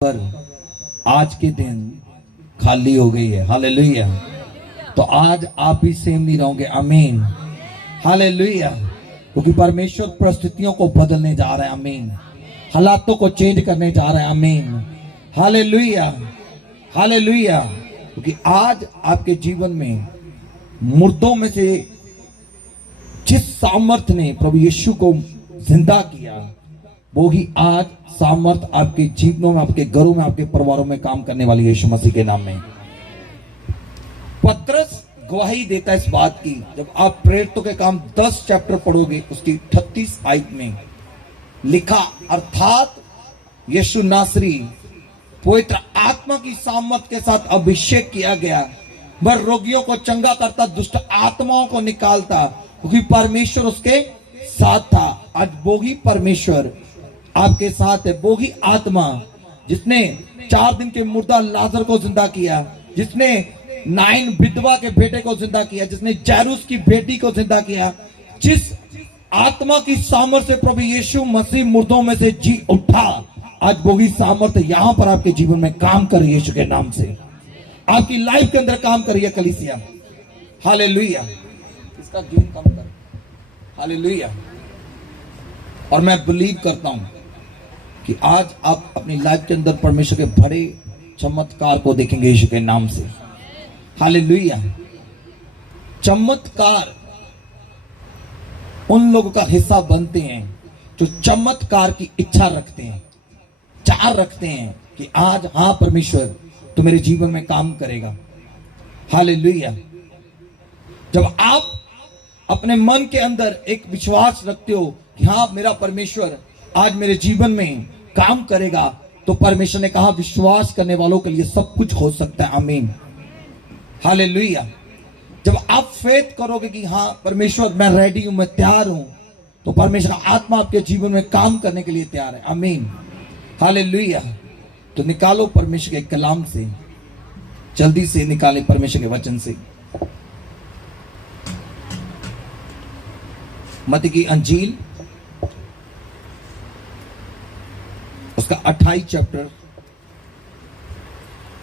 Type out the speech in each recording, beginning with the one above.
पर आज के दिन खाली हो गई है। हालेलुया। तो आज आप भी सेम नहीं रहोगे। आमीन। हालेलुया। क्योंकि परमेश्वर परिस्थितियों को बदलने जा रहा है। आमीन। हालातों को चेंज करने जा रहा है। आमीन। हालेलुया। हालेलुया। क्योंकि आज आपके जीवन में मुर्दों में से जिस सामर्थ ने प्रभु यीशु को जिंदा किया, वो ही आज सामर्थ आपके जीवनों में, आपके घरों में, आपके परिवारों में काम करने वाली है यीशु मसीह के नाम में। पत्रस गवाही देता है इस बात की, जब आप प्रेरितों के काम 10 चैप्टर पढ़ोगे, उसकी 38 आयत में लिखा, अर्थात यीशु नासरी पवित्र आत्मा की सामर्थ के साथ अभिषेक किया गया, वह रोगियों को चंगा करता, दुष्ट आत्माओं को निकालता, क्योंकि परमेश्वर उसके साथ था। आज वो ही परमेश्वर आपके साथ है। वो ही आत्मा जिसने 4 दिन के मुर्दा लाजर को जिंदा किया, जिसने 9 विधवा के बेटे को जिंदा किया, जिसने जैरूस की बेटी को जिंदा किया, जिस आत्मा की सामर्थ्य से प्रभु यीशु मसीह मुर्दों में से जी उठा, आज वो ही सामर्थ्य यहां पर आपके जीवन में काम कर रही है। यीशु के नाम से आपकी लाइफ के अंदर काम कर रही है कलीसिया। हालेलुया। इसका गेन कम कर। हालेलुया। और मैं बिलीव करता हूं कि आज आप अपनी लाइफ के अंदर परमेश्वर के बड़े चमत्कार को देखेंगे यीशु के नाम से। हालेलुया। चमत्कार उन लोगों का हिस्सा बनते हैं जो चमत्कार की इच्छा रखते हैं, चाह रखते हैं कि आज हां परमेश्वर तो मेरे जीवन में काम करेगा। हालेलुया। जब आप अपने मन के अंदर एक विश्वास रखते हो कि हाँ मेरा परमेश्वर आज मेरे जीवन में काम करेगा, तो परमेश्वर ने कहा विश्वास करने वालों के लिए सब कुछ हो सकता है। आमीन। हालेलुया। जब आप फेथ करोगे कि हाँ परमेश्वर मैं रेडी हूं, मैं तैयार हूं, तो परमेश्वर का आत्मा आपके जीवन में काम करने के लिए तैयार है। आमीन। हालेलुया। तो निकालो परमेश्वर के कलाम से, जल्दी से निकाले परमेश्वर के वचन से। मत्ती की अंजील उसका 28 चैप्टर,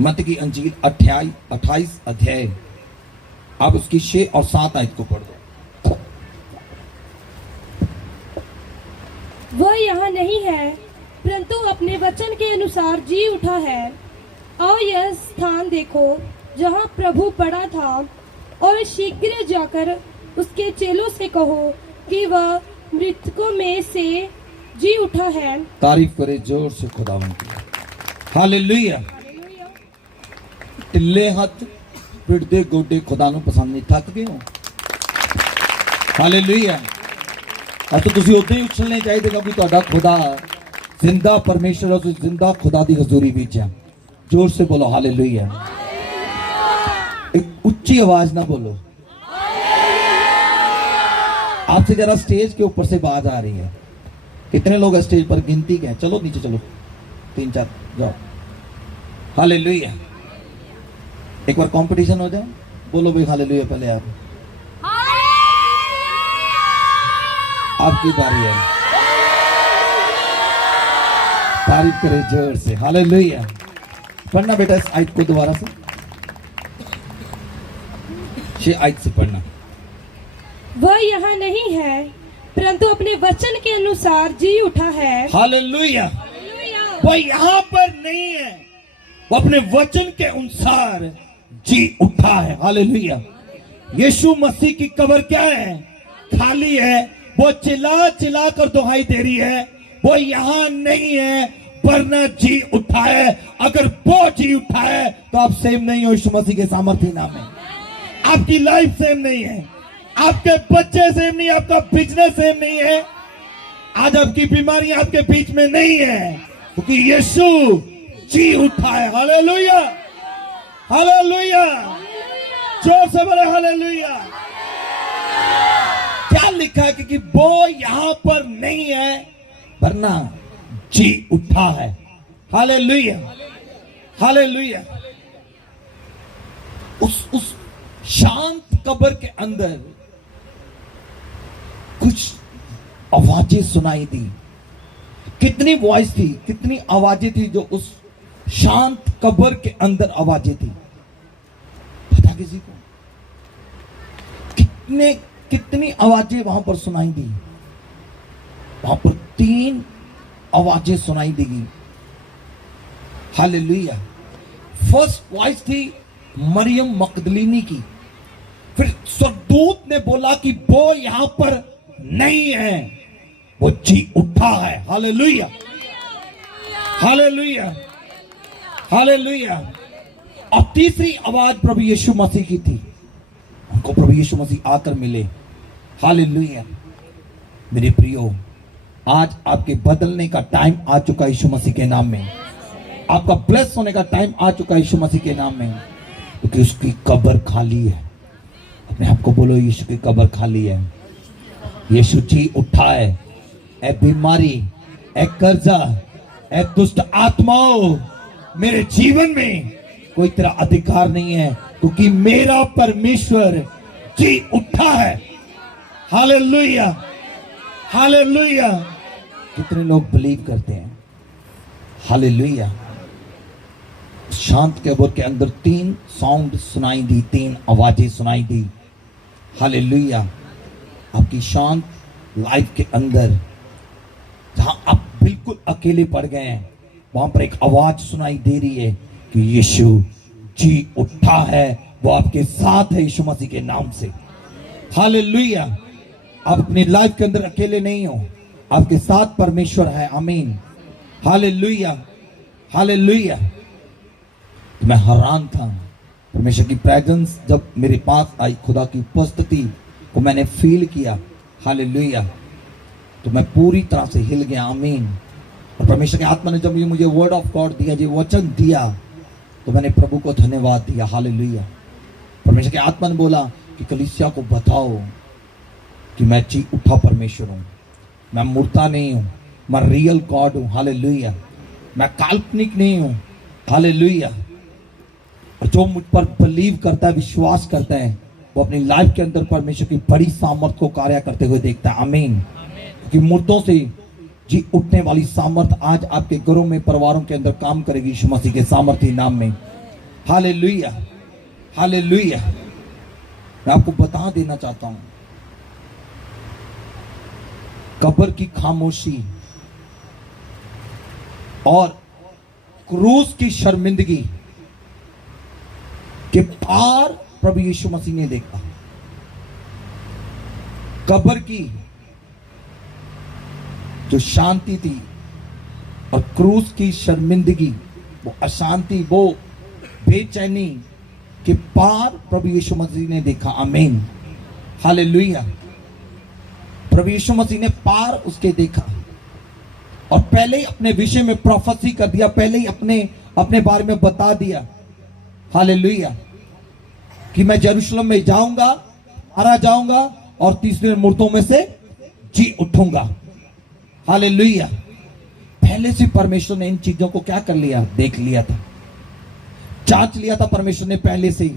मत्ती की अंजील 28 अध्याय, आप उसकी 6 और 7 आयत को पढ़ दो। वह यहाँ नहीं है, परंतु अपने वचन के अनुसार जी उठा है। और यह स्थान देखो जहाँ प्रभु पड़ा था, और शीघ्र जाकर उसके चेलों से कहो कि वह मृतकों में से जी उठा है। तारीफ करे जोर से खुदावंद की। हालेलुया। टिल्ले हाथ पिड़दे गोडे खुदा ਨੂੰ पसंद नहीं, थक गए हो। हालेलुया। अब तो ਤੁਸੀਂ ਉਦਾਂ ਹੀ ਉਛਲਣੇ ਚਾਹੀਦੇ ਕਿਉਂਕਿ ਤੁਹਾਡਾ खुदा जिंदा परमेश्वर और जिंदा खुदा दी हजूरी ਵਿੱਚ है। जोर से बोलो हालेलुया। एक ऊंची आवाज ना बोलो, आपसे जरा स्टेज के ऊपर से आवाज आ रही है। कितने लोग स्टेज पर? गिनती क्या है? चलो नीचे चलो, 3-4 जाओ। हालेलुया। एक बार कंपटीशन हो जाए, बोलो भाई हालेलुया पहले आप। आपकी बारी है, तारीफ करे जोर से। हालेलुया। पढ़ना बेटा इस आयत को दोबारा से, 6 आयत से पढ़ना। वह यहाँ नहीं है, परंतु अपने वचन के अनुसार जी उठा है। हालेलुया। वो यहाँ पर नहीं है, वो अपने वचन के अनुसार जी उठा है। हालेलुया। यीशु मसीह की कब्र क्या है? खाली है। वो चिल्ला चिल्ला कर दुहाई दे रही है, वो यहाँ नहीं है वरना जी उठा है। अगर वो जी उठा है तो आप सेम नहीं हो यीशु मसीह के सामर्थ्य नाम में। आपकी लाइफ सेम नहीं है, आपके बच्चे सेम नहीं, आपका बिजनेस सेम नहीं है, आज आपकी बीमारी आपके बीच में नहीं है, क्योंकि यीशु जी उठा है। हालेलुया। हालेलुया। जोर से बोले हालेलुया। क्या लिखा है? क्योंकि वो यहां पर नहीं है वरना जी उठा है। हालेलुया। हालेलुया। उस शांत कब्र के अंदर कुछ आवाजें सुनाई दी। कितनी वॉइस थी, कितनी आवाजें थी जो उस शांत कब्र के अंदर आवाजें थी। पता किसी को कितनी आवाजें वहां पर सुनाई दी? वहां पर 3 आवाजें सुनाई देगी। हालेलुया। फर्स्ट वॉइस थी मरियम मकदलीनी की। फिर स्वर्गदूत ने बोला कि वो यहां पर नहीं है, वो जी उठा है। Hallelujah, hallelujah, hallelujah. और तीसरी आवाज प्रभु यीशु मसीह की थी। उनको प्रभु यीशु मसीह आकर मिले। हालेलुया। मेरे प्रियो, आज आपके बदलने का टाइम आ चुका है यीशु मसीह के नाम में। आपका ब्लेस होने का टाइम आ चुका है यीशु मसीह के नाम में, क्योंकि उसकी कब्र खाली है। अपने आप को बोलो, यीशु की कब्र खाली है। यीशु जी उठा है। ए बीमारी, ए कर्जा, ए दुष्ट आत्माओं, मेरे जीवन में कोई तेरा अधिकार नहीं है, क्योंकि मेरा परमेश्वर जी उठा है। Hallelujah, hallelujah. कितने लोग बिलीव करते हैं? हालेलुया। शांत कब्र के अंदर 3 साउंड सुनाई दी, 3 आवाजें सुनाई दी। हालेलुया। आपकी शांत लाइफ के अंदर जहां आप बिल्कुल अकेले पड़ गए हैं, वहां पर एक आवाज सुनाई दे रही है कि यीशु जी उठा है, वो आपके साथ है यीशु मसीह के नाम से। हालेलुया। आप अपनी लाइफ के अंदर अकेले नहीं हो, आपके साथ परमेश्वर है। आमीन। Hallelujah, hallelujah. मैं हैरान था, परमेश्वर की प्रेजेंस जब मेरे पास आई, खुदा की उपस्थिति को मैंने फील किया। हालेलुया। तो मैं पूरी तरह से हिल गया। आमीन। और परमेश्वर की आत्मा ने जब ये मुझे वर्ड ऑफ गॉड दिया, जो वचन दिया, तो मैंने प्रभु को धन्यवाद दिया। हालेलुया। परमेश्वर की आत्मा ने बोला कि कलीसिया को बताओ कि मैं जी उठा परमेश्वर हूं, मैं मूर्ता नहीं हूं, मैं रियल गॉड हूं। हालेलुया। मैं काल्पनिक नहीं हूं। हालेलुया। और जो मुझ पर बिलीव करता है, विश्वास करता है, वो अपनी लाइफ के अंदर परमेश्वर की बड़ी सामर्थ को कार्य करते हुए देखता है। आमीन। क्योंकि मूर्तों से जी उठने वाली सामर्थ आज आपके घरों में, परिवारों के अंदर काम करेगी यीशु मसीह के सामर्थी नाम में। Hallelujah, hallelujah. मैं आपको बता देना चाहता हूं, कब्र की खामोशी और क्रूस की शर्मिंदगी के पार प्रभु यीशु मसीह ने देखा। कब्र की जो शांति थी और क्रूस की शर्मिंदगी, वो अशांति, वो बेचैनी के पार प्रभु यीशु मसीह ने देखा। आमीन। हालेलुया। प्रभु यीशु मसीह ने पार उसके देखा और पहले ही अपने विषय में प्रोफेसी कर दिया, पहले ही अपने बारे में बता दिया। हालेलुया। कि मैं यरूशलेम में जाऊंगा, मारा जाऊंगा और तीसरे मूर्तों में से जी उठूंगा। हालेलुया। पहले से परमेश्वर ने इन चीजों को क्या कर लिया? देख लिया था, जांच लिया था परमेश्वर ने पहले से ही।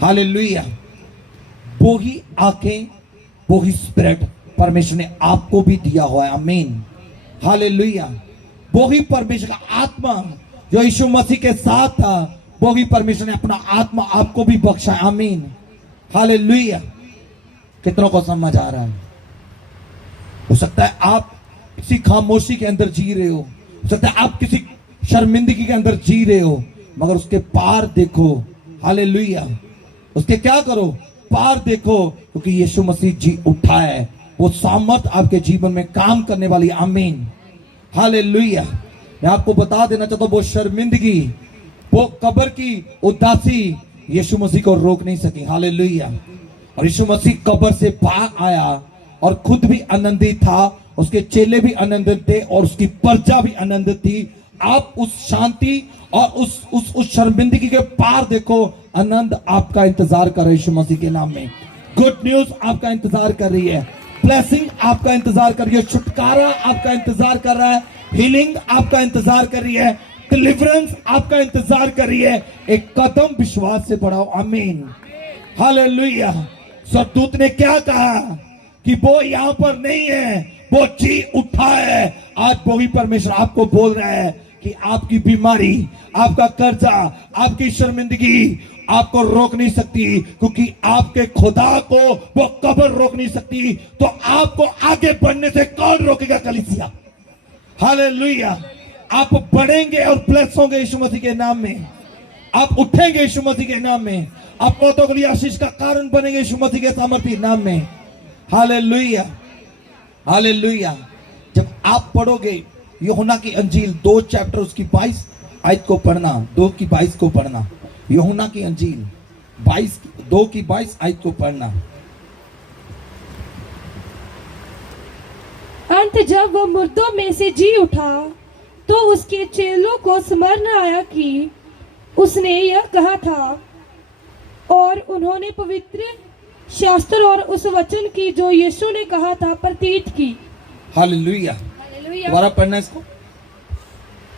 हालेलुया। वो ही आंखें, वो ही स्पिरिट परमेश्वर ने आपको भी दिया हुआ है। आमीन। हालेलुया। वो ही परमेश्वर का आत्मा जो यीशु मसीह के साथ था, वो भी परमेश्वर ने अपना आत्मा आपको भी बख्शा है। आमीन। हालेलुया। कितनों को समझ आ रहा है? हो सकता है आप किसी खामोशी के अंदर जी रहे हो सकता है आप किसी शर्मिंदगी के अंदर जी रहे हो, मगर उसके पार देखो। हालेलुया। उसके क्या करो? पार देखो, क्योंकि यीशु मसीह जी उठा है। वो सामर्थ आपके जीवन में काम करने वाली। आमीन। हालेलुया। मैं आपको बता देना चाहता हूं, वो शर्मिंदगी, वो कब्र की उदासी यीशु मसीह को रोक नहीं सकी। हालेलुया। और यीशु मसीह कब्र से बाहर आया और खुद भी आनंदित था, उसके चेले भी आनंदित थे और उसकी प्रजा भी आनंदित थी। आप उस शांति और उस शर्मिंदगी के पार देखो। आनंद आपका इंतजार कर रहा है यीशु मसीह के नाम में। गुड न्यूज आपका इंतजार कर रही है। ब्लेसिंग आपका इंतजार कर रही है। छुटकारा आपका इंतजार कर रहा है। हीलिंग आपका इंतजार कर रही है। डिलीवरेंस आपका इंतजार कर रही है। एक कदम विश्वास से बढ़ाओ। आमीन। हालेलुया। स्वर्गदूत ने क्या कहा कि वो यहां पर नहीं है, वो जी उठा है। आज वो ही परमेश्वर आपको बोल रहा है कि आपकी बीमारी, आपका कर्जा, आपकी शर्मिंदगी आपको रोक नहीं सकती, क्योंकि आपके खुदा को वो कब्र रोक नहीं सकती। तो आपको आगे बढ़ने से कौन रोकेगा कलीसिया? हालेलुया। आप बढ़ेंगे और ब्लेस होंगे यीशु मसीह के नाम में। आप उठेंगे यीशु मसीह के नाम में। आप बहुतों के लिए आशीष का कारण बनेंगे यीशु मसीह के सामर्थ्य नाम में। Hallelujah, hallelujah. जब आप पढ़ोगे यूहन्ना की अंजील 2 चैप्टर उसकी 22 आयत को पढ़ना, 2 की 22 को पढ़ना। यूहन्ना की अंजील 2 की 22 आयत को पढ़ना। अंत जब वह मुर्दों में से जी उठा तो उसके चेलों को स्मरण आया कि उसने यह कहा था, और उन्होंने पवित्र शास्त्र और उस वचन की जो यीशु ने कहा था प्रतीत की। हालेलुया। हालेलुया। दोबारा पढ़ना इसको।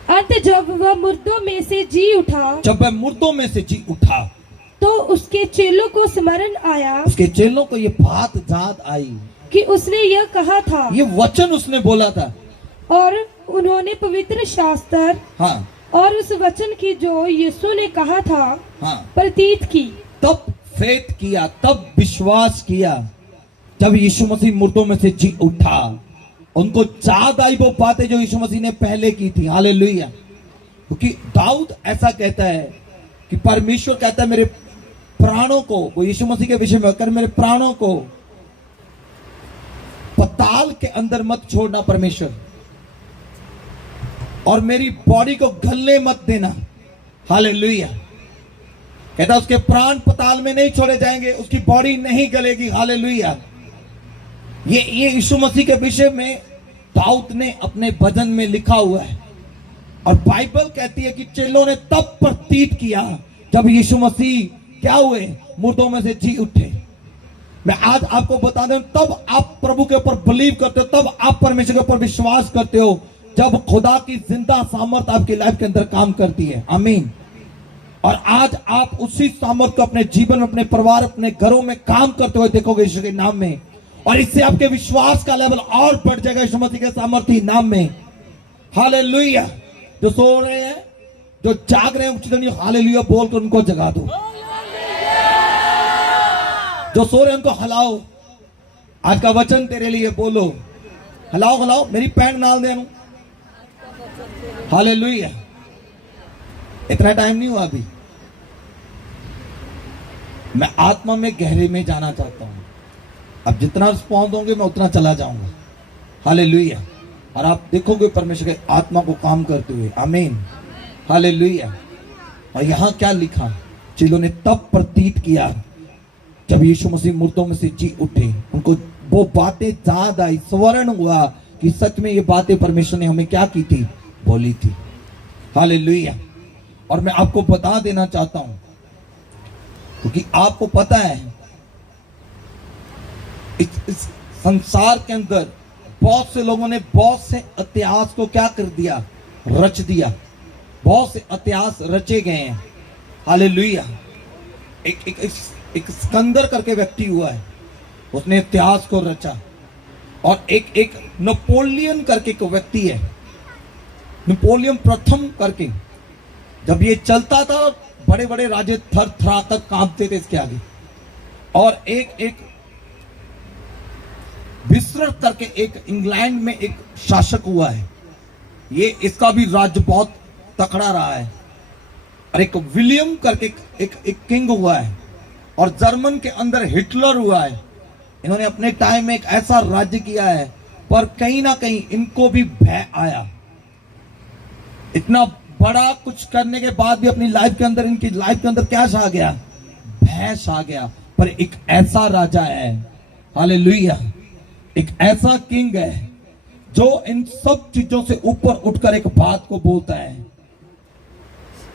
अंत जब वह मुर्दों में से जी उठा, जब वह मुर्दों में से जी उठा तो उसके चेलों को स्मरण आया, उसके चेलों को ये बात याद आई कि उसने यह कहा था, ये वचन उसने बोला था। और उन्होंने पवित्र शास्त्र हाँ और उस वचन की जो यीशु ने कहा था हाँ। प्रतीत की। तब फेथ किया, तब विश्वास किया, जब यीशु मसीह मुर्दों में से जी उठा। उनको याद आई वो बातें जो यीशु मसीह ने पहले की थी। हालेलुया। क्योंकि दाऊद ऐसा कहता है कि परमेश्वर कहता है मेरे प्राणों को, वो यीशु मसीह के विषय में कर, मेरे प्राणों को पताल के अंदर मत छोड़ना परमेश्वर, और मेरी बॉडी को गलने मत देना। हालेलुया। कहता उसके प्राण पताल में नहीं छोड़े जाएंगे, उसकी बॉडी नहीं गलेगी। हालेलुया। ये यीशु मसीह के विषय में दाऊद ने अपने भजन में लिखा हुआ है। और बाइबल कहती है कि चेलों ने तब प्रतीत किया जब यीशु मसीह क्या हुए, मुर्दों में से जी उठे। मैं आज आपको बता दूं, तब आप प्रभु के ऊपर बिलीव करते हो, तब आप परमेश्वर के ऊपर विश्वास करते हो, जब खुदा की जिंदा सामर्थ आपकी लाइफ के अंदर काम करती है। आमीन। और आज आप उसी सामर्थ को अपने जीवन में, अपने परिवार, अपने घरों में काम करते हुए देखोगे यीशु के नाम में। और इससे आपके विश्वास का लेवल और बढ़ जाएगा यीशु मसीह के सामर्थ्य नाम में। हालेलुया। जो सो रहे हैं, जो जाग रहे हैं, उच्च हालेलुया बोल कर उनको जगा दो। जो सो रहे हैं उनको हिलाओ। आज का वचन तेरे लिए बोलो। हिलाओ हिलाओ, मेरी पैंट नाल दे। हालेलुया। इतना टाइम नहीं हुआ अभी। मैं आत्मा में गहरे में जाना चाहता हूं। अब जितना रिस्पॉन्स होंगे मैं उतना चला जाऊंगा। हालेलुया। और आप देखोगे परमेश्वर के आत्मा को काम करते हुए। आमीन। हालेलुया। और यहां क्या लिखा, चेलों ने तब प्रतीत किया जब यीशु मसीह मुर्दों में से जी उठे। उनको वो बातें याद आई, स्मरण हुआ कि सच में ये बातें परमेश्वर ने हमें क्या की थी, बोली थी। हालेलुया। और मैं आपको बता देना चाहता हूं, क्योंकि आपको पता है इस संसार के अंदर बहुत से लोगों ने बहुत से इतिहास को क्या कर दिया, रच दिया। बहुत से इतिहास रचे गए हैं। हालेलुया। एक सिकंदर करके व्यक्ति हुआ है, उसने इतिहास को रचा। और एक नेपोलियन करके एक व्यक्ति है, नेपोलियन प्रथम करके। जब ये चलता था बड़े बड़े राजे थर थरा तक कांपते थे इसके आगे। और एक विसरत करके एक इंग्लैंड में एक शासक हुआ है, ये इसका भी राज्य बहुत तकड़ा रहा है। और एक विलियम करके एक किंग हुआ है। और जर्मन के अंदर हिटलर हुआ है। इन्होंने अपने टाइम में एक ऐसा राज्य किया है, पर कहीं ना कहीं इनको भी भय आया। इतना बड़ा कुछ करने के बाद भी अपनी लाइफ के अंदर, इनकी लाइफ के अंदर क्या छा गया, भय छा गया। पर एक ऐसा राजा है, हालेलुया, एक ऐसा किंग है जो इन सब चीजों से ऊपर उठकर एक बात को बोलता है।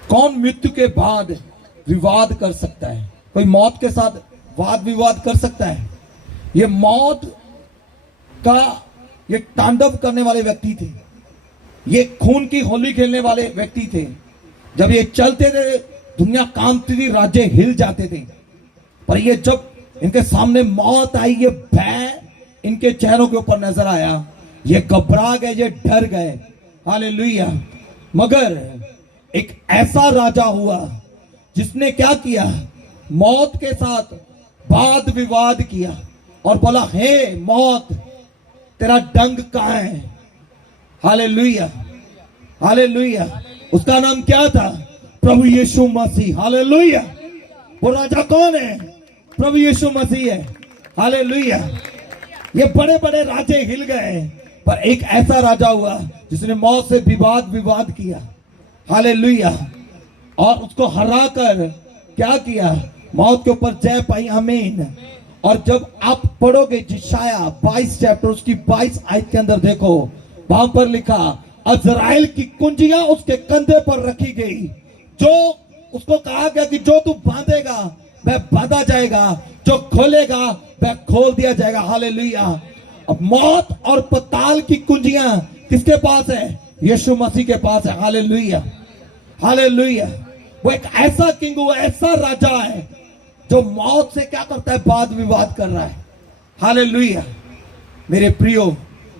कौन मृत्यु के बाद विवाद कर सकता है? कोई मौत के साथ वाद विवाद कर सकता है? ये मौत का ये तांडव करने वाले व्यक्ति थे, ये खून की होली खेलने वाले व्यक्ति थे। जब ये चलते थे दुनिया कांपती थी, राज्य हिल जाते थे। पर ये जब इनके सामने मौत आई, ये भय इनके चेहरों के ऊपर नजर आया। ये घबरा गए, ये डर गए। हालेलुया। मगर एक ऐसा राजा हुआ जिसने क्या किया, मौत के साथ वाद विवाद किया और बोला, हे मौत, तेरा डंग कहां है। Hallelujah, hallelujah. उसका नाम क्या था? प्रभु यीशु मसीह। हालेलुया। वो राजा कौन है? प्रभु यीशु मसीह है। हालेलुया। ये बड़े बड़े राजे हिल गए, पर एक ऐसा राजा हुआ जिसने मौत से विवाद किया। हालेलुया। और उसको हराकर क्या किया? मौत के ऊपर जय पाई। आमीन। और जब आप पढ़ोगे यशाया 22 चैप्टर उसकी 22 आयत के अंदर देखो, वहां पर लिखा, अज़राइल की कुंजियां उसके कंधे पर रखी गई। जो उसको कहा गया कि जो तू बांधेगा वह बांधा जाएगा, जो खोलेगा वह खोल दिया जाएगा। हालेलुया। अब मौत और पताल की कुंजियां किसके पास है? यीशु मसीह के पास है। Hallelujah, hallelujah. वो एक ऐसा किंग, वो ऐसा राजा है जो मौत से क्या करता है? वाद विवाद कर रहा है। हालेलुया। मेरे प्रियो,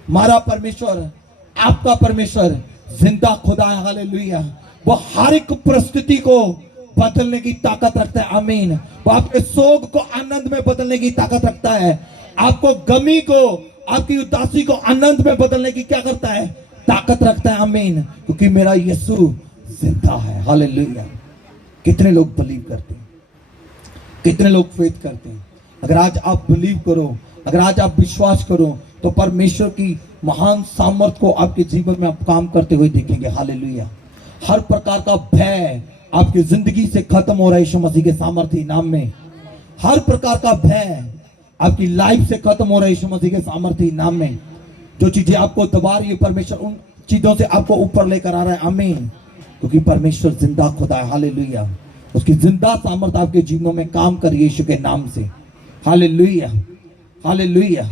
हमारा परमेश्वर, आपका परमेश्वर जिंदा खुदा है। हालेलुया। वो हर एक परिस्थिति को बदलने की ताकत रखता है। आमीन। वो आपके शोक को आनंद में बदलने की ताकत रखता है। आपको गमी को, आपकी उदासी को आनंद में बदलने की क्या करता है? ताकत रखता है। आमीन। क्योंकि मेरा यीशु जिंदा है। हालेलुया। कितने लोग बिलीव करते हैं? कितने लोग फेथ करते हैं? अगर आज आप बिलीव करो, अगर आज आप विश्वास करो, तो परमेश्वर की महान सामर्थ को आपके जीवन में आप काम करते हुए देखेंगे। हालेलुया। हर प्रकार का भय आपकी जिंदगी से खत्म हो रहा है यीशु मसीह के सामर्थ्य नाम में। हर प्रकार का भय आपकी लाइफ से खत्म हो रहा है यीशु मसीह के सामर्थ्य नाम में। जो चीजें आपको दबा रही है, परमेश्वर उन चीजों से आपको ऊपर लेकर आ रहा है। आमीन। क्योंकि परमेश्वर जिंदा खुदा है। हालेलुया। उसकी जिंदा सामर्थ आपके जीवनों में काम कर यीशु के नाम से। Hallelujah, hallelujah.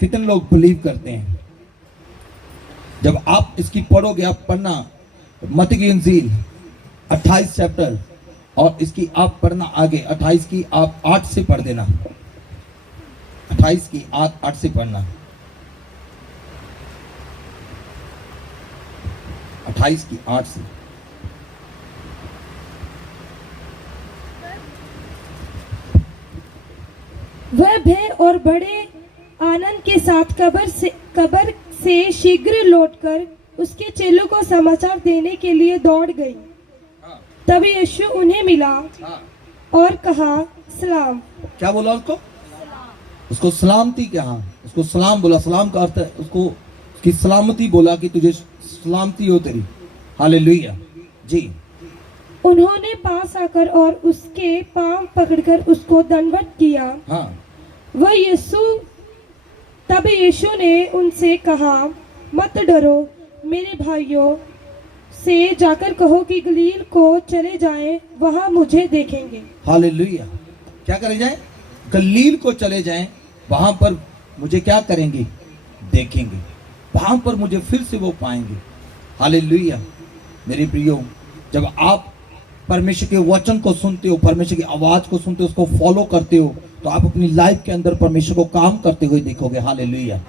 कितने लोग बिलीव करते हैं? जब आप इसकी पढ़ोगे, आप पढ़ना मत्ती की इंजील 28 चैप्टर, और इसकी आप पढ़ना आगे 28 की आप 8 से पढ़ देना। 28 की 8 से पढ़ना। 28 की 8 से। वह भय और बड़े आनंद के साथ कब्र से शीघ्र लौटकर उसके चेलों को समाचार देने के लिए दौड़ गई। तभी यीशु उन्हें मिला और कहा, सलाम। क्या बोला उसको? उसको सलामती कहा, उसको सलाम बोला। सलाम का अर्थ है उसको उसकी सलामती बोला कि तुझे सलामती हो तेरी। हालेलुया जी। उन्होंने पास आकर और उसके पांव पकड़कर उसको दंडवत किया। हाँ। तब यीशु ने उनसे कहा, मत डरो, मेरे भाइयों से जाकर कहो कि गलील को चले जाएं, वहां मुझे देखेंगे। हालेलुया। क्या करे जाएं? गलील को चले जाएं, वहां पर मुझे क्या करेंगे? देखेंगे। वहां पर मुझे फिर से वो पाएंगे। हालेलुया। मेरे प्रियो, जब आप परमेश्वर के वचन को सुनते हो, परमेश्वर की आवाज को सुनते हो, उसको फॉलो करते हो, तो आप अपनी लाइफ के अंदर परमेश्वर को काम करते हुए देखोगे। हालेलुया।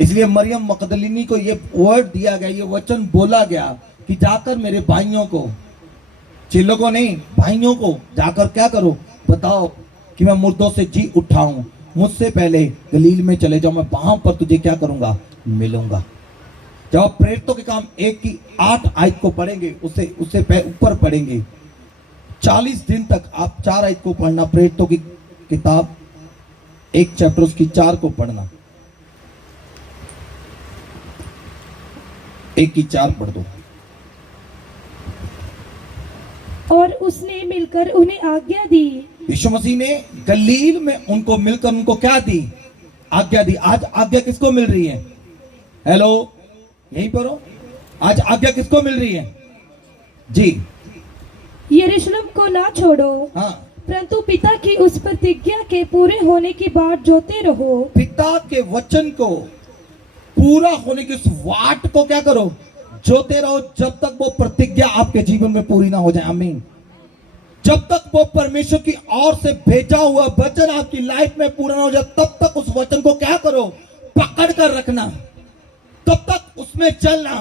इसलिए मरियम मकदलिनी को ये वर्ड दिया गया, ये वचन बोला गया कि जाकर मेरे भाइयों को, चेलों को नहीं, भाइयों को जाकर क्या करो? बताओ कि मैं मुर्दों से जी उठाऊं, मुझसे पहले गलील में चले जाओ, मैं वहां पर तुझे क्या करूंगा? मिलूंगा। जब आप प्रेरितों के काम 1 की 8 आयत को पढ़ेंगे, उससे ऊपर पढ़ेंगे, 40 दिन तक आप 4 आयत को पढ़ना। प्रेरितों की किताब 1 चैप्टर उसकी 4 को पढ़ना। 1 की 4 पढ़ दो। और उसने मिलकर उन्हें आज्ञा दी। यीशु मसीह ने गलील में उनको मिलकर उनको क्या दी? आज्ञा दी। आज आज्ञा किसको मिल रही है? हेलो, यहीं पर हो? आज आज्ञा किसको मिल रही है? जी। यरूशलेम को ना छोड़ो, हाँ, परंतु पिता की उस प्रतिज्ञा के पूरे होने की बात जोते रहो। पिता के वचन को पूरा होने की उस वाट को क्या करो? जोते रहो, जब तक वो प्रतिज्ञा आपके जीवन में पूरी ना हो जाए। आमीन। जब तक वो परमेश्वर की ओर से भेजा हुआ वचन आपकी लाइफ में पूरा ना हो जाए, तब तक उस वचन को क्या करो? पकड़ कर रखना, तब तक उसमें चलना,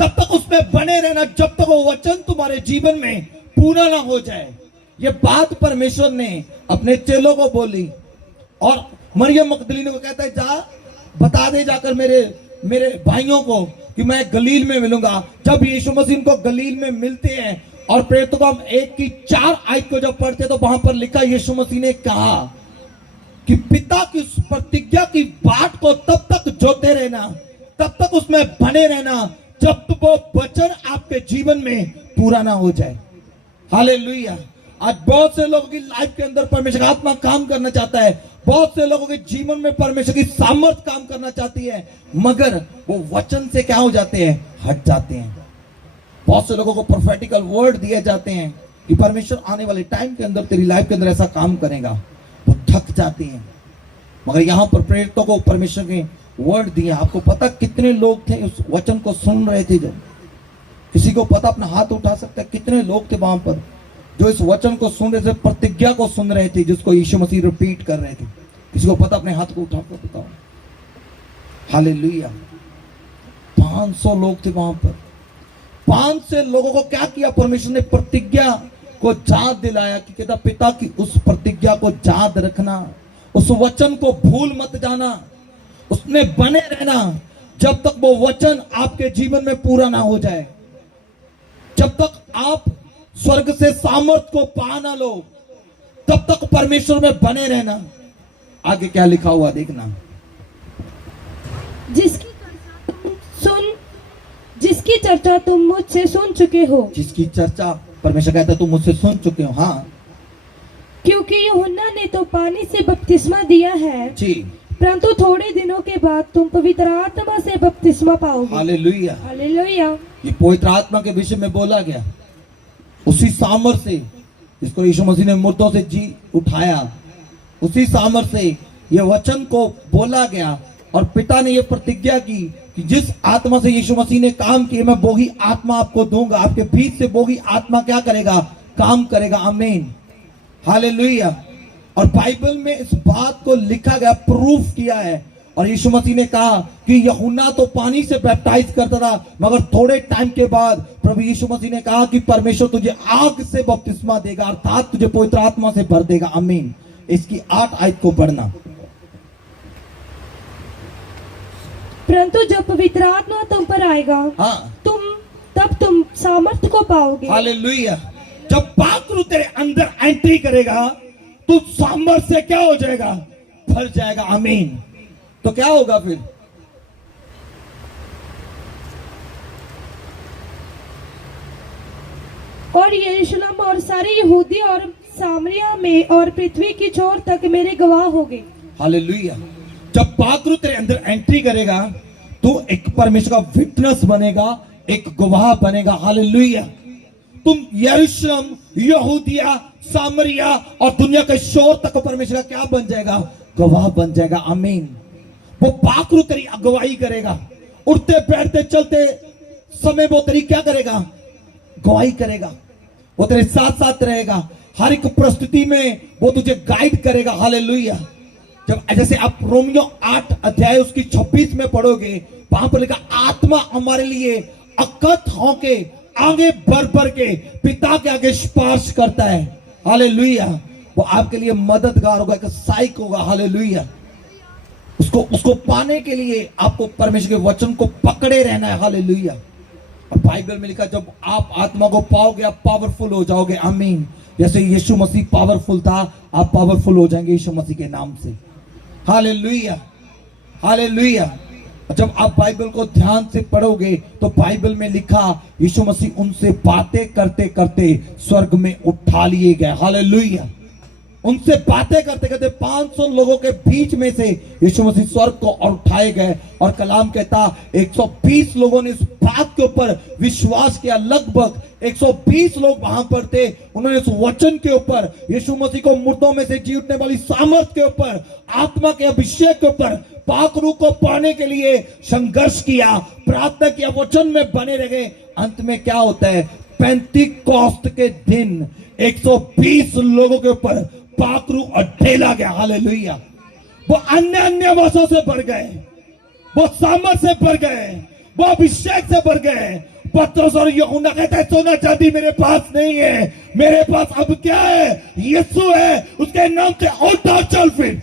तब तक उसमें बने रहना जब तक वो वचन तुम्हारे जीवन में पूरा ना हो जाए। ये बात परमेश्वर ने अपने चेलों को बोली और मरियम मगदलीनी को कहता है जा बता दे जाकर मेरे भाइयों को कि मैं गलील में मिलूंगा। जब यीशु मसीह को गलील में मिलते हैं और प्रेरितों का 1:4 आयत को जब पढ़ते तो वहां पर लिखा यीशु मसीह ने कहा कि पिता की उस प्रतिज्ञा की बाट को तब तक जोते रहना, तब तक उसमें बने रहना जब तक वो वचन आपके जीवन में पूरा ना हो जाए। हालेलुया। आज बहुत से लोगों की लाइफ के अंदर परमेश्वर का आत्मा काम करना चाहता है, बहुत से लोगों के जीवन में परमेश्वर की सामर्थ काम करना चाहती है, मगर वो वचन से क्या हो जाते हैं, हट जाते हैं। बहुत से लोगों को प्रोफेटिकल वर्ड दिए जाते हैं कि परमेश्वर आने वाले टाइम के अंदर तेरी लाइफ के अंदर ऐसा काम करेगा, वो थक जाते हैं। मगर यहां पर प्रेरितों को परमेश्वर के वर्ड दिए। आपको पता कितने लोग थे उस वचन को सुन रहे थे? जब किसी को पता अपना हाथ उठा सकता है कितने लोग थे वहां पर जो इस वचन को सुन रहे थे, प्रतिज्ञा को सुन रहे थे जिसको यीशु मसीह रिपीट कर रहे थे? किसी को पता? अपने हाथ को उठाकर बताओ। हालेलुया। 500 लोग थे वहां पर। 500 लोगों को क्या किया? परमेश्वर ने प्रतिज्ञा को याद दिलाया कि कहता पिता की उस प्रतिज्ञा को याद रखना, उस वचन को भूल मत जाना, उसमें बने रहना जब तक वो वचन आपके जीवन में पूरा ना हो जाए, जब तक आप स्वर्ग से सामर्थ को पा ना लो, तब तक परमेश्वर में बने रहना। आगे क्या लिखा हुआ देखना। जिसकी चर्चा तुम मुझसे सुन चुके हो। जिसकी चर्चा परमेश्वर कहता है तुम मुझसे सुन चुके हो। हाँ, क्योंकि यूहन्ना ने तो पानी से बपतिस्मा दिया है जी, परंतु थोड़े दिनों के बाद तुम पवित्र आत्मा से बपतिस्मा पाओगे। हालेलुया। हालेलुया। ये पवित्र आत्मा के विषय में बोला गया, उसी सामर्थ से जिसको यीशु मसीह ने मुर्दों से जी उठाया, उसी सामर्थ से ये वचन को बोला गया और पिता ने ये प्रतिज्ञा की कि जिस आत्मा से यीशु मसीह ने काम किया मैं वो ही आत्मा आपको दूंगा, आपके बीच से वो ही आत्मा क्या करेगा, काम करेगा। आमीन। हालेलुया। और बाइबल में इस बात को लिखा गया, प्रूफ किया है। और यीशु मसीह ने कहा कि यूहन्ना तो पानी से बैप्टाइज करता था, मगर थोड़े टाइम के बाद प्रभु यीशु मसीह ने कहा कि परमेश्वर तुझे आग से बपतिस्मा देगा, अर्थात तुझे पवित्र आत्मा से भर देगा। आमीन। इसकी 8 आयत को पढ़ना। परंतु जब पवित्र आत्मा तुम पर आएगा, हाँ, तब तुम सामर्थ को पाओगे। हालेलुया। जब पाकरू तेरे अंदर एंट्री करेगा तो सामर्थ से क्या हो जाएगा, भर जाएगा। आमीन। तो क्या होगा फिर? और यरूशलेम और सारे यहूदी और सामरिया में और पृथ्वी की छोर तक मेरे गवाह होंगे। हालेलुया। जब पाकरू तेरे अंदर एंट्री करेगा तो एक परमेश्वर का विटनेस बनेगा, एक गवाह बनेगा। हालेलुया। तुम यरूशलेम, यहूदिया, सामरिया और दुनिया के शोर तक परमेश्वर का क्या बन जाएगा, गवाह बन जाएगा। आमीन। वो पाकरू तेरी अगुवाई करेगा, उठते बैठते चलते समय वो तेरी क्या करेगा, गवाही करेगा। वो तेरे साथ साथ रहेगा, हर एक परिस्थिति में वो तुझे गाइड करेगा। हालेलुया। जब जैसे आप रोमियो 8 अध्याय उसकी 26 में पढ़ोगे, वहां पर लिखा आत्मा हमारे लिए अकथ होके आगे बढ़ के पिता के आगे स्पर्श करता है। हालेलुया। वो आपके लिए मददगार होगा, एक सहायक होगा। हालेलुया। उसको पाने के लिए आपको परमेश्वर के वचन को पकड़े रहना है। हालेलुया। और बाइबल में लिखा जब आप आत्मा को पाओगे आप पावरफुल हो जाओगे। आमीन। जैसे यीशु मसीह पावरफुल था, आप पावरफुल हो जाएंगे यीशु मसीह के नाम से। हालेलुया। हालेलुया। जब आप बाइबल को ध्यान से पढ़ोगे तो बाइबल में लिखा यीशु मसीह उनसे बातें करते करते स्वर्ग में उठा लिए गए। हालेलुया। उनसे बातें करते करते 500 लोगों के बीच में से यीशु मसीह स्वर्ग को और उठाए गए। और कलाम कहता 120 लोगों ने इस बात के ऊपर विश्वास किया। लगभग 120 लोग वहां पर थे, उन्होंने इस वचन के ऊपर, यीशु मसीह को मुर्दों में से जी उठने वाली सामर्थ के ऊपर, आत्मा के अभिषेक के ऊपर, पाकरू को पाने के लिए संघर्ष किया, प्रार्थना किया, वचन में बने रहे। अंत में क्या होता है, पेंतीकोस्त के दिन 120 लोगों के ऊपर पाकरू और ढेला गया। हालेलुया। वो अन्य भाषाओं से बढ़ गए, वो सामर्थ से बढ़ गए, वो अभिषेक से भर गए। पतरस और यूहन्ना कहते हैं सोना चांदी मेरे पास नहीं है, मेरे पास अब क्या है? यीशु है, उसके नाम से उठा चल फिर।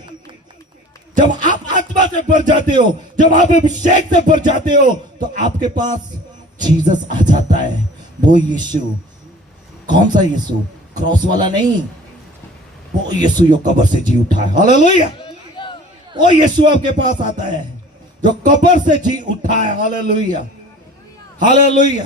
जब आप आत्मा से भर जाते हो, जब आप अभिषेक से भर जाते हो, तो आपके पास जीसस आ जाता है। वो यीशु, कौन सा यीशु? क्रॉस वाला नहीं, वो यीशु जो कब्र से जी उठा है। हालेलुया! वो यीशु आपके पास आता है जो कब्र से जी उठा है। Hallelujah, hallelujah.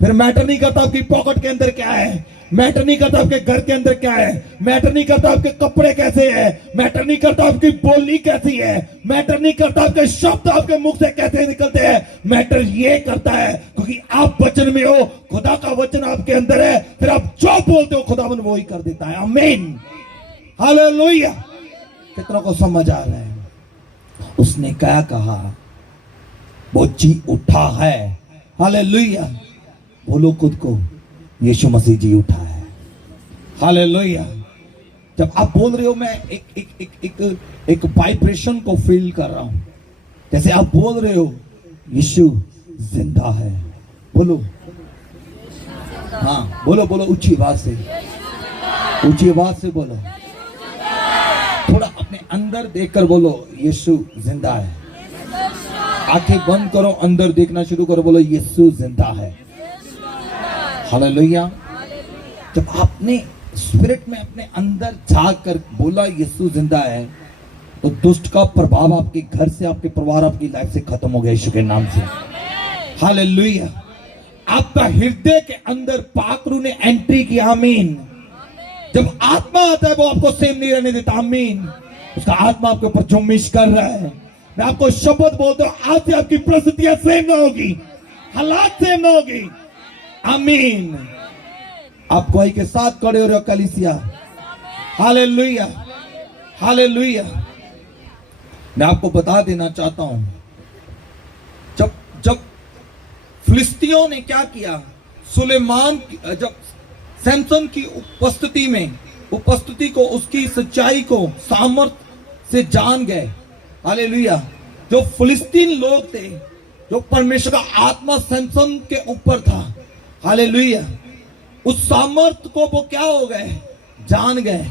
फिर मैटर नहीं करता आपकी पॉकेट के अंदर क्या है, मैटर नहीं करता आपके घर के अंदर क्या है, मैटर नहीं करता आपके कपड़े कैसे हैं, मैटर नहीं करता आपकी बोली कैसी है, मैटर नहीं करता आपके शब्द आपके मुख से कैसे निकलते हैं। मैटर ये करता है क्योंकि आप वचन में हो, खुदा का वचन आपके अंदर है, फिर आप जो बोलते हो खुदावन वो ही कर देता है। आमीन, हालेलुया। कितना को समझ आ रहा है? उसने क्या कहा? वो जी उठा है। हालेलुया। बोलो खुद को, यीशु मसीह जी उठा है। हालेलुया। जब आप बोल रहे हो, मैं एक वाइब्रेशन को फील कर रहा हूं, जैसे आप बोल रहे हो यीशु जिंदा है। बोलो, हाँ बोलो, बोलो ऊंची आवाज से, ऊंची आवाज से बोलो। थोड़ा अपने अंदर देखकर बोलो, यीशु जिंदा है। आंखें बंद करो, अंदर देखना शुरू करो, बोलो यीशु जिंदा है। हालेलुया। जब आपने स्पिरिट में अपने अंदर जाकर बोला यीशु जिंदा है, तो दुष्ट का प्रभाव आपके घर से, आपके परिवार, आपकी लाइफ से खत्म हो गया यीशु के नाम से। हालेलुया। आपका हृदय के अंदर पाक रूह ने एंट्री की। आमीन। जब आत्मा आता है वो आपको सेम नहीं रहने देता। आमीन। उसका आत्मा आपके ऊपर जुम्मिश कर रहा है। मैं आपको शपथ बोलता हूं, आज से आपकी परिस्थितियां सेम ना होगी, हालात सेम ना होगी। आमीन। आप कोई के साथ खड़े हो रहे हो कलीसिया। Hallelujah, hallelujah. मैं आपको बता देना चाहता हूं, जब फिलिस्तियों ने क्या किया, सुलेमान, जब सैमसन की उपस्थिति को, उसकी सच्चाई को, सामर्थ से जान गए। हालेलुया। जो फिलिस्तीन लोग थे, जो परमेश्वर का आत्मा सैमसन के ऊपर था, हालेलुया, उस सामर्थ को वो क्या हो गए, जान गए,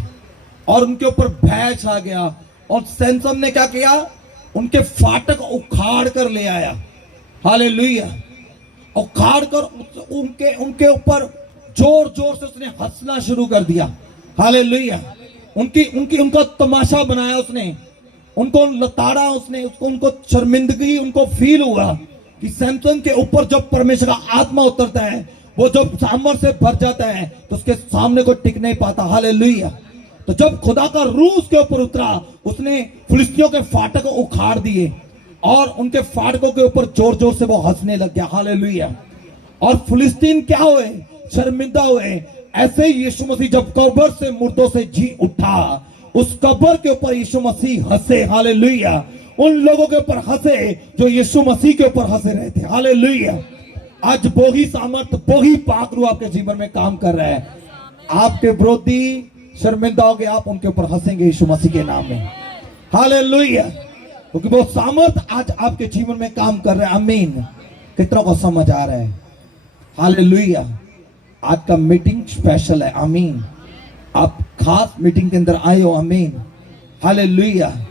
और उनके ऊपर भय छा गया। और सैमसन ने क्या किया, उनके फाटक उखाड़ कर ले आया। हालेलुया। उखाड़ कर उनके ऊपर जोर जोर से उसने हंसना शुरू कर दिया। हालेलुया। उनका तमाशा बनाया उसने, उनको लताड़ा उसने, उनको शर्मिंदगी उनको फील हुआ कि सैमसन के ऊपर जब परमेश्वर का आत्मा उतरता है, वो जब सामर्थ से भर जाता है, तो उसके सामने कोई टिक नहीं पाता। हालेलुया। तो जब खुदा का रूह उसके ऊपर उतरा, उसने फिलिस्तियों के फाटक उखाड़ दिए और उनके फाटकों के ऊपर जोर जोर से वो हंसने लग गया। हालेलुया। और फिलिस्तीन क्या हुए, शर्मिंदा हुए। ऐसे ही यीशु मसीह जब कब्र से मुर्दों से जी उठा, उस कब्र के ऊपर यीशु मसीह हंसे। हालेलुया। उन लोगों के ऊपर हंसे जो यीशु मसीह के ऊपर हंसे रहे थे। हालेलुया। आज वो ही सामर्थ, वो ही पाक रूह आपके जीवन में काम कर रहा है। आपके विरोधी शर्मिंदा होंगे, आप उनके ऊपर हंसेंगे यीशु मसीह के नाम में। हालेलुया। क्योंकि वो सामर्थ आज आपके जीवन में काम कर रहा है। आमीन। कितना को समझ आ रहा है? हालेलुया। आज का मीटिंग स्पेशल है। आमीन। आप खास मीटिंग के अंदर आए हो। आमीन। Hallelujah,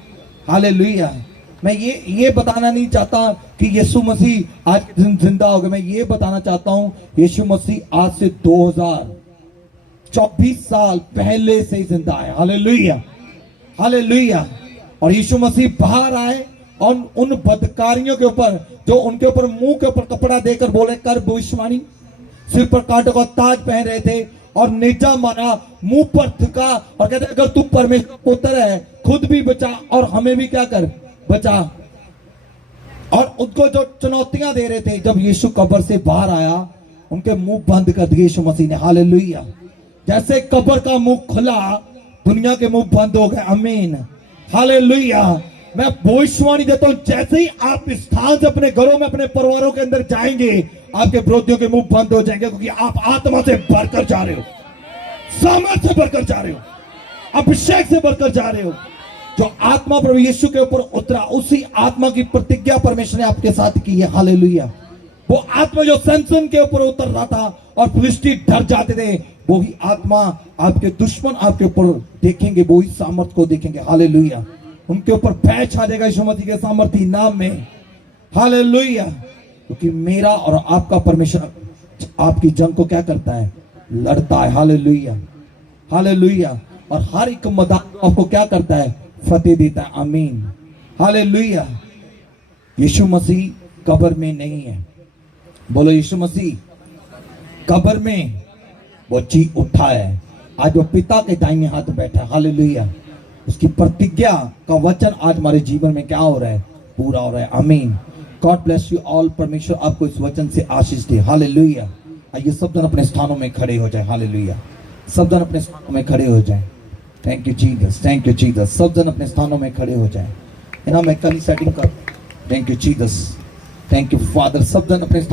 hallelujah. मैं ये बताना नहीं चाहता कि यीशु मसीह आज के दिन जिंदा हो गए। मैं ये बताना चाहता हूं, यीशु मसीह आज से 2024 साल पहले से ही जिंदा है। Hallelujah, hallelujah. और यीशु मसीह बाहर आए और उन बदकारियों के ऊपर, जो उनके ऊपर मुंह के ऊपर कपड़ा देकर बोले कर भविष्यवाणी, सिर पर कांटों का ताज पहन रहे थे और नेजा मारा, मुंह पर थूका और कहते अगर तू परमेश्वर पुत्र है खुद भी बचा और हमें भी क्या कर, बचा। और उनको जो चुनौतियां दे रहे थे, जब यीशु कब्र से बाहर आया, उनके मुंह बंद कर दिए यीशु मसीह ने। हालेलुया। जैसे कब्र का मुंह खुला, दुनिया के मुंह बंद हो गए। आमीन। हालेलुया। मैं भविष्यवाणी देता हूं, जैसे ही आप इस स्थान से अपने घरों में, अपने परिवारों के अंदर जाएंगे, आपके विरोधियों के मुंह बंद हो जाएंगे, क्योंकि आप आत्मा से भरकर जा रहे हो, सामर्थ से भरकर जा रहे हो, अभिषेक से भरकर जा रहे हो। जो आत्मा प्रभु यीशु के ऊपर उतरा, उसी आत्मा की प्रतिज्ञा परमेश्वर ने आपके साथ की है। हालेलुया। वो आत्मा जो सैमसन के ऊपर उतर रहा था और फिलिस्ती डर जाते थे, वही आत्मा आपके दुश्मन आपके ऊपर देखेंगे, वही सामर्थ को देखेंगे। हालेलुया। उनके ऊपर भय छा जाएगा यीशु मसीह के सामर्थी नाम में। हालेलुया। क्योंकि मेरा और आपका परमेश्वर आपकी जंग को क्या करता है? लड़ता है। Hallelujah, hallelujah. और हर एक मैदान आपको क्या करता है? फतेह देता है। आमीन। हालेलुया। यीशु मसीह कब्र में नहीं है। बोलो, यीशु मसीह कब्र में वो जी उठा है। आज वो पिता के दाहिने हाथ बैठा है। हालेलुया। उसकी प्रतिज्ञा का वचन आज हमारे जीवन में क्या हो रहा है? पूरा हो रहा है। आमीन। God bless you all. परमेश्वर आपको इस वचन से आशीष दे। हालेलुया। आइए सब जन अपने स्थानों में खड़े हो जाए। हालेलुया। सब जन अपने स्थानों में खड़े हो जाए। Thank you Jesus, thank you Jesus. सब जन अपने स्थानों में खड़े हो जाए। है ना, मैं कल सेटिंग कर। Thank you Jesus, thank you father. सब जन अपने स्थान